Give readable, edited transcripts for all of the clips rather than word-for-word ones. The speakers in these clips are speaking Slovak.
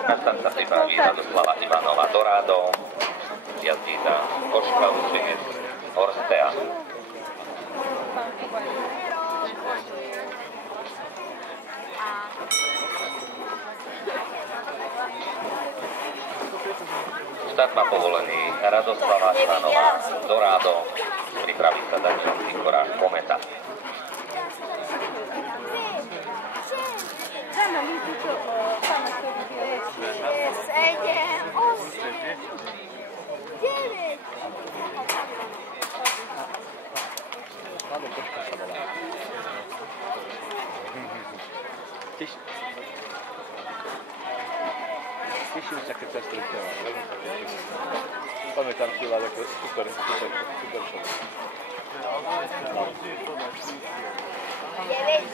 Tam sa pripraví Radoslava Ivanová Dorado, jazdíta Koška Učenec Orstea. Štart má povolený Radoslava Ivanová Dorado, pripraví sa Daniel Sikora Kometa. Teším sa, keď sa stretneme. Pamätám si vás ako super človek. 9,20.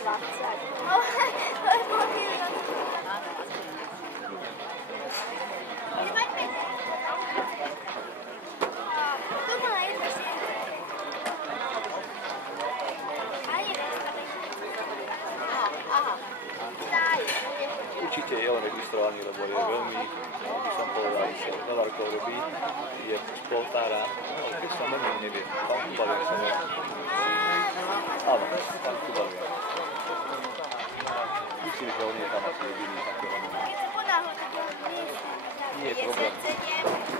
Určite je len registrovaný, lebo je veľmi, by som povedal, že veľa rokov robí, je spoltára, ale keď sa menej nevie, pán Kubaliak sa nevie. Áno, pán Kubaliak. Myslím, že on je tam asi jediný takého menej. Nie je problém.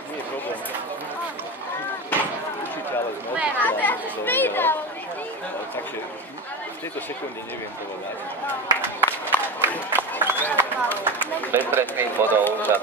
Nie je problém. Určite, ale sme odpustovaní. Takže v tejto sekunde neviem povedať. Bez trestných bodov čas